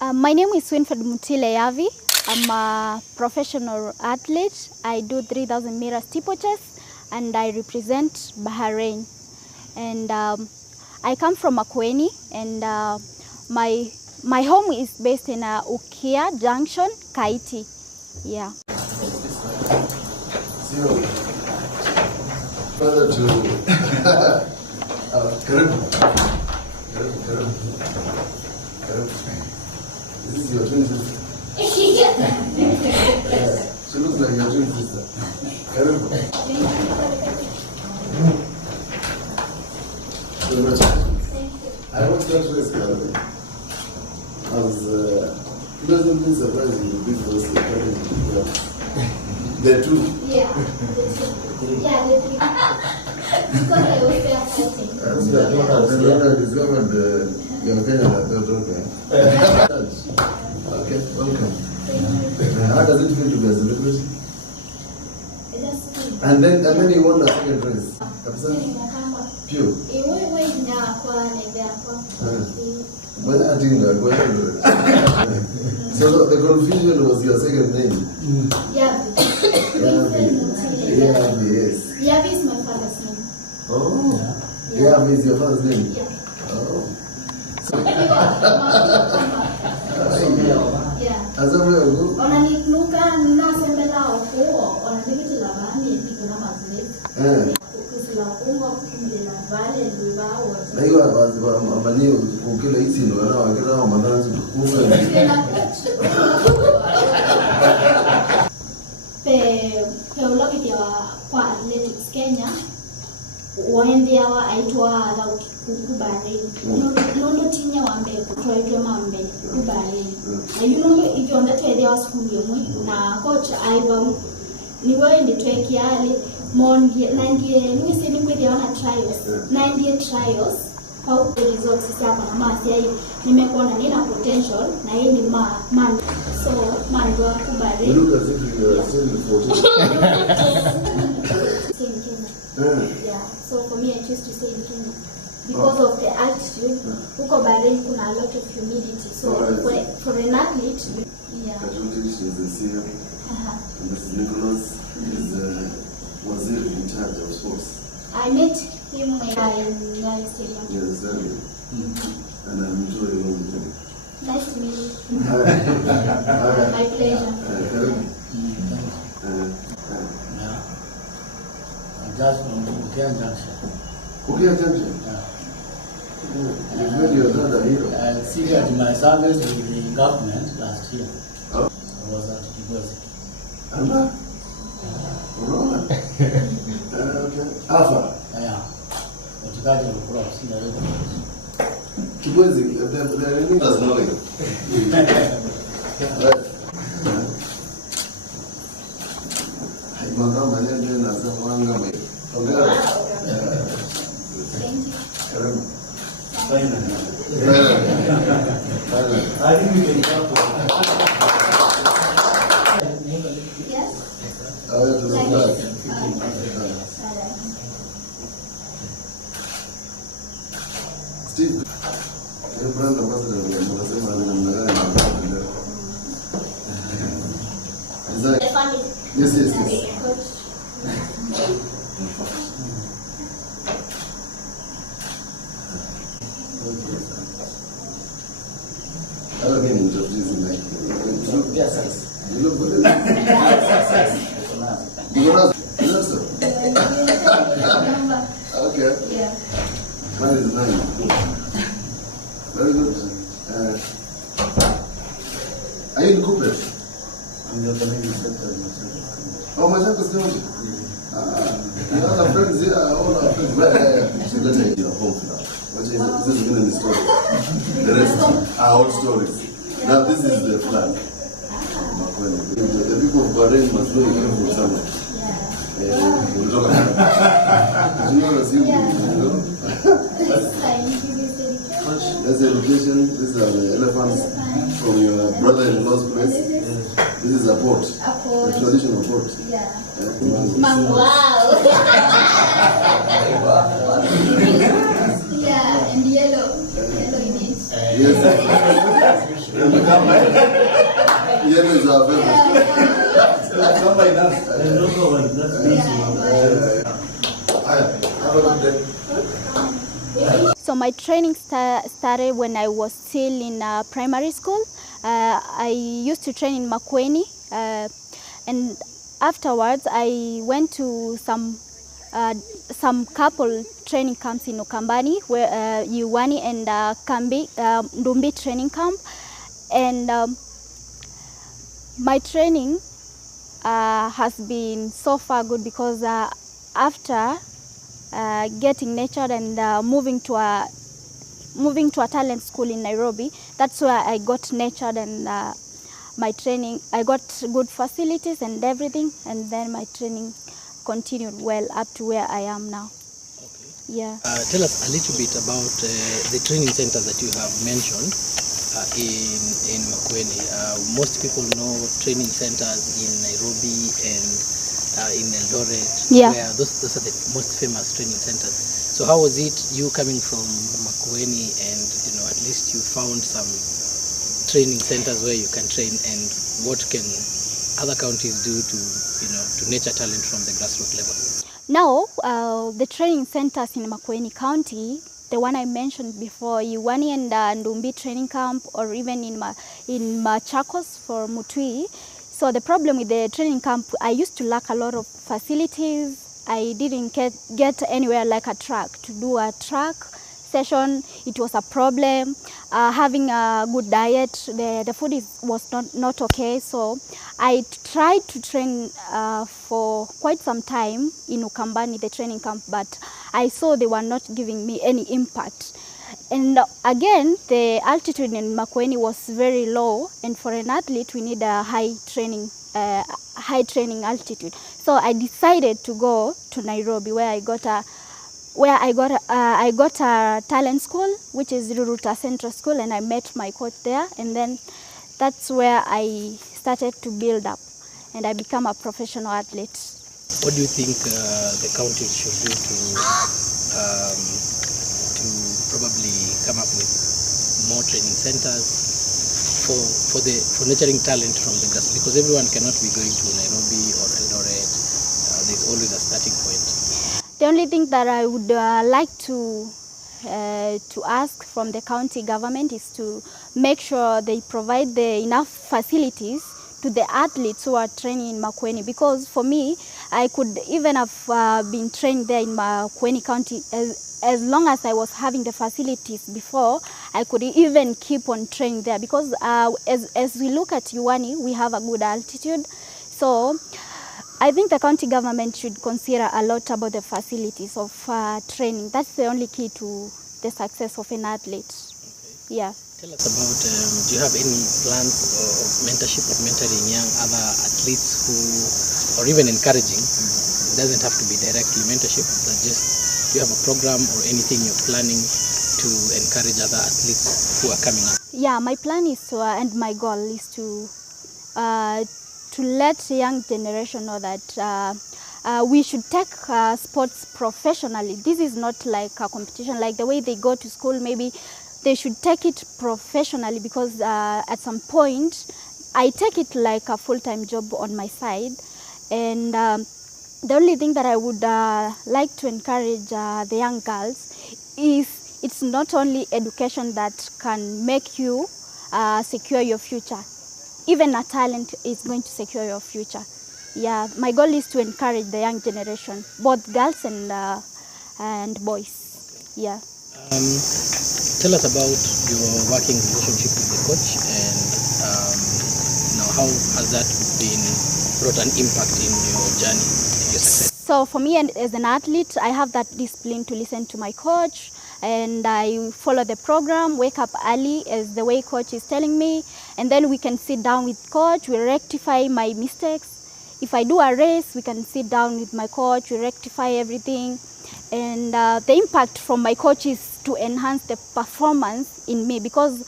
My name is Winfred Yavi. I'm a professional athlete. I do 3,000 meter steeplechase and I represent Bahrain. And I come from Makueni, and my home is based in Ukia Junction, Kaiti. Yeah. Zero. Further to Karibu. This is your twin sister. She looks like your twin sister. Karibu. I want to ask this, Karibu. I was pleasantly surprised you big for us. They're two. Yeah. Yeah, they're two. Because I was there fighting. I discovered your Kenyan daughter. Okay, welcome. How does it feel to be a celebrity? And then you won the second race. Pure. So the confusion was your second name? Yavi. Yavi, yes. Yavi is my father's name. Oh, Yavi is your father's name? Yeah. Oh. Yeah. As a way of kwa athletics Kenya waendeawa aitwa kubare nono tinya wambe kutwaitwa mambe kubare ayuno itonda twedewa school yomwe na coach aiwa niwe nditwekiale monge nange nwise nimwe wana trials 90 trials how the results sasa na masi ai nimekuona nina potential na yeye ni man so man wa kubare look as if you are still 14. Yeah, so for me I choose to stay in Kenya because of the altitude. Huko Bahrain kuna a lot of humidity, so for an athlete, yeah. Kajunti is the CEO, and Mr. Nicholas is Wazir in charge of sports. I met him when I in Nyayo Stadium. Yes, very good. And I'm enjoying all the time. Nice to meet you. My pleasure. Just from Ukia Junction. Ukia Junction? Yeah. You made your dad a hero. I see that my service with the government last year. Oh. I was at Kigozi. Anna? Rona? Okay. Alpha? Yeah. Utikaji wa cross. Kigozi, the name does not like. I think we can help. Yes. Steve, your brand ambassador, yes. I don't think introducing like Yes. you look good. Okay. Yeah. Mine is 9. Very good. Are you in Cooper? I'm the community sector. Oh, my son is coming. You have friends here, all our friends. So let's take your home now. This is going to be story. The rest are old stories. Now this is the flag. The people of Bahrain must know you came from somewhere. We'll talk about it. That's the education. These are the elephants from your brother-in-law's place. This is a port. A traditional port. Yeah. Wow. Yeah, and yellow. Yellow in it. Yes. Yellow is our favorite. So my training started when I was still in primary school. I used to train in Makueni, and afterwards I went to some couple training camps in Ukambani, where Uwani and Ndumbi training camp, and my training has been so far good, because after getting nurtured and moving to a talent school in Nairobi, that's where I got nurtured, and my training, I got good facilities and everything, and then my training continued well up to where I am now. Okay. Yeah. Tell us a little bit about the training centers that you have mentioned in Makueni. Most people know training centers in Nairobi and in Eldoret, Yeah. where those are the most famous training centers. So how was it, you coming from Makueni, and at least you found some training centers where you can train, and what can other counties do to nurture talent from the grassroots level? Now, the training centers in Makueni County, the one I mentioned before, Uwani and Ndumbi training camp, or even in Machakos for Mutui. So the problem with the training camp, I used to lack a lot of facilities. I didn't get anywhere like a track. To do a track session, it was a problem. Having a good diet, the food was not okay. So I tried to train for quite some time in Ukambani, the training camp, but I saw they were not giving me any impact. And again, the altitude in Makueni was very low, and for an athlete, we need a high training altitude. So I decided to go to Nairobi, where I got a talent school, which is Ruruta Central School, and I met my coach there, and then that's where I started to build up, and I became a professional athlete. What do you think the counties should do to probably come up with more training centers for nurturing talent from the grass? Because everyone cannot be going to Nairobi or Eldoret. There's always a starting point. The only thing that I would like to ask from the county government is to make sure they provide enough facilities to the athletes who are training in Makueni. Because for me, I could even have been trained there in Makueni County. As long as I was having the facilities before, I could even keep on training there. Because as we look at Uwani, we have a good altitude. So I think the county government should consider a lot about the facilities of training. That's the only key to the success of an athlete. Okay. Yeah. Tell us about, do you have any plans of mentorship, of mentoring young other athletes or even encouraging? It doesn't have to be directly mentorship, but just, do you have a program or anything you're planning to encourage other athletes who are coming up? Yeah, my plan is to, and my goal is to let the young generation know that we should take sports professionally. This is not like a competition, like the way they go to school. Maybe they should take it professionally, because at some point I take it like a full-time job on my side. And the only thing that I would like to encourage the young girls is, it's not only education that can make you secure your future. Even a talent is going to secure your future. Yeah, my goal is to encourage the young generation, both girls and boys. Yeah. Tell us about your working relationship with the coach, and how has that brought an impact in your journey, in your success? So for me, and as an athlete, I have that discipline to listen to my coach, and I follow the program, wake up early as the way coach is telling me, and then we can sit down with coach, we rectify my mistakes. If I do a race, we can sit down with my coach, we rectify everything. And the impact from my coach is to enhance the performance in me, because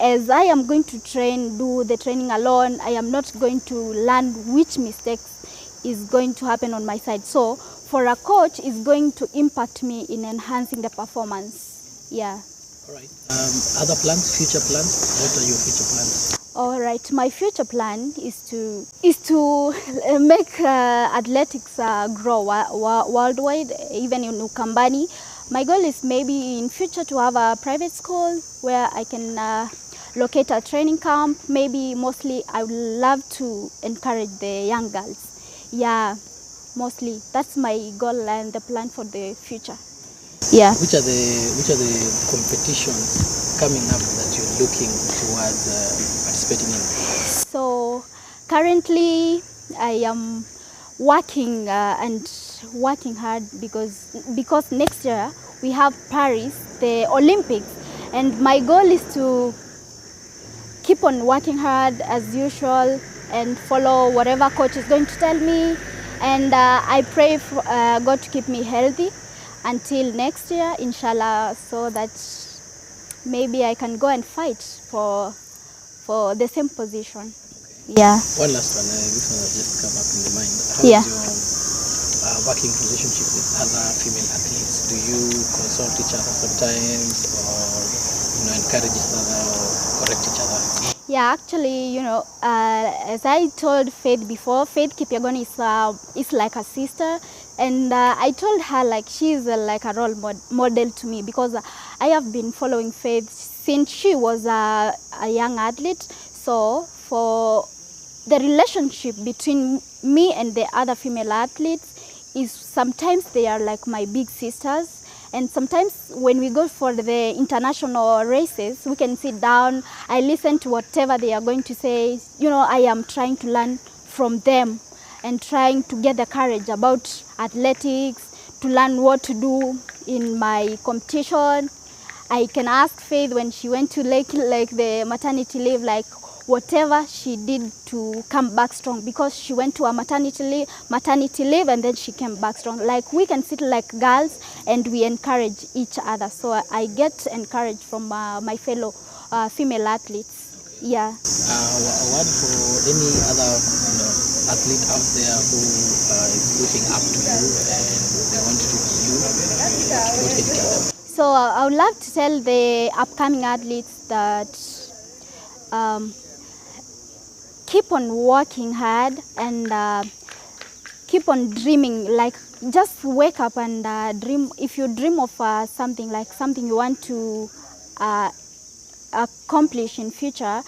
as I am going to do the training alone, I am not going to learn which mistakes is going to happen on my side. So for a coach, it's going to impact me in enhancing the performance. Yeah. All right. Other plans, future plans? What are your future plans? All right, my future plan is to make athletics grow worldwide, even in Ukambani. My goal is maybe in future to have a private school where I can locate a training camp. Maybe mostly I would love to encourage the young girls. Yeah, mostly that's my goal and the plan for the future. Yeah. Which are the competitions coming up that you're looking towards participating in? So currently I am working and working hard because next year we have Paris, the Olympics, and my goal is to keep on working hard as usual and follow whatever coach is going to tell me, and I pray for God to keep me healthy until next year, inshallah, so that maybe I can go and fight for the same position. Yeah. One last one, this one has just come up in the mind. How Yeah. is your working relationship with other female athletes? Do you consult each other sometimes, or encourage each other, or correct each other? Yeah, actually, as I told Faith before, Faith Kipyegon is like a sister, and I told her like she is like a role model to me, because I have been following Faith since she was a young athlete. So for the relationship between me and the other female athletes is sometimes they are like my big sisters. And sometimes when we go for the international races, we can sit down, I listen to whatever they are going to say. I am trying to learn from them and trying to get the courage about athletics, to learn what to do in my competition. I can ask Faith when she went to like the maternity leave, like whatever she did to come back strong, because she went to a maternity leave and then she came back strong. Like we can sit like girls and we encourage each other. So I get encouraged from my fellow female athletes. Yeah. A word for any other athlete out there who is looking up to you and they want to be you. What can you tell them? So I would love to tell the upcoming athletes that keep on working hard and keep on dreaming. Like just wake up and dream. If you dream of something you want to accomplish in future,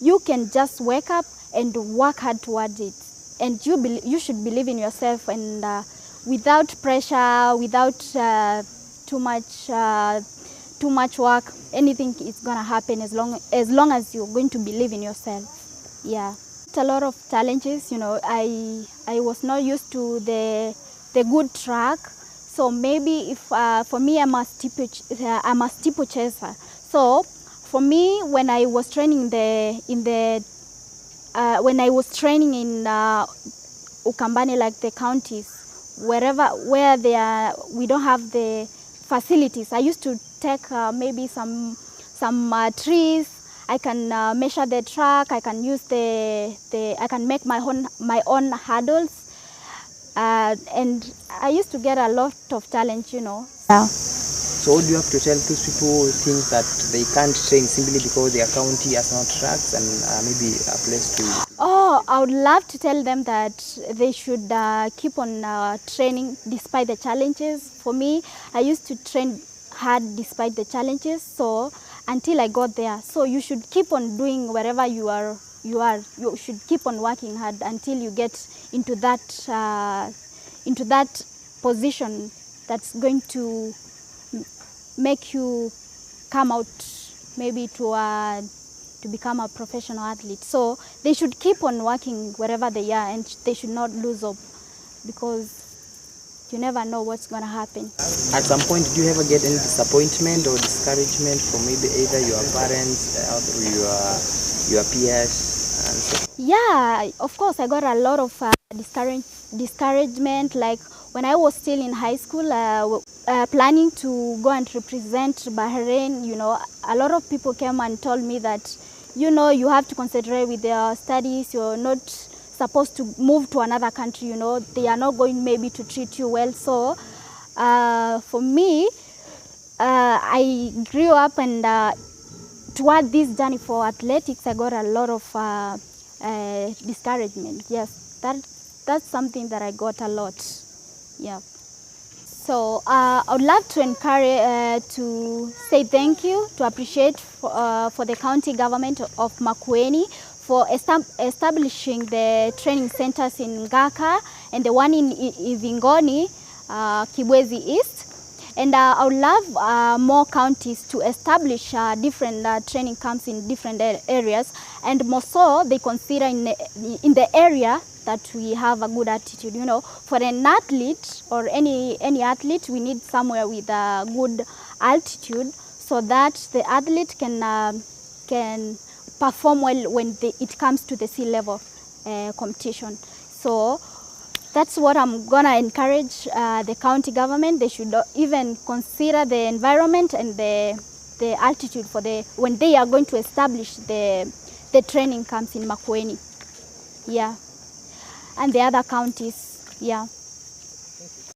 you can just wake up and work hard towards it. And you should believe in yourself, and without pressure, without too much work, anything is gonna happen as long as you're going to believe in yourself. Yeah. It's a lot of challenges. I was not used to the good track, so maybe if for me I'm a steeple chaser. So for me, when I was training when I was training in Ukambani, like the counties, where we don't have the facilities, I used to take maybe some trees. I can measure the track. I can use I can make my own hurdles, and I used to get a lot of challenge. Yeah. So what do you have to tell those people who think that they can't train simply because their county has no tracks and maybe a place to... Oh, I would love to tell them that they should keep on training despite the challenges. For me, I used to train hard despite the challenges, so until I got there. So you should keep on doing wherever you are. You should keep on working hard until you get into that position that's going to make you come out maybe to become a professional athlete. So they should keep on working wherever they are, and they should not lose hope, because you never know what's going to happen. At some point, did you ever get any disappointment or discouragement from maybe either your parents or your peers? And so? Yeah, of course, I got a lot of discouragement. Like when I was still in high school, planning to go and represent Bahrain, a lot of people came and told me that, you have to concentrate with your studies. You're not supposed to move to another country. They are not going maybe to treat you well. So for me, I grew up and toward this journey for athletics, I got a lot of discouragement. Yes, that's something that I got a lot. Yeah. So I would love to encourage, to say thank you, to appreciate for the county government of Makueni for establishing the training centers in Ngaka and the one in Ivingoni, Kibwezi East. And I would love more counties to establish different training camps in different areas, and more so they consider in the area that we have a good attitude. You know, for an athlete or any athlete, we need somewhere with a good altitude so that the athlete can perform well when it comes to the sea level competition. So that's what I'm gonna encourage the county government. They should even consider the environment and the altitude for when they are going to establish the training camps in Makueni. Yeah. And the other counties, yeah.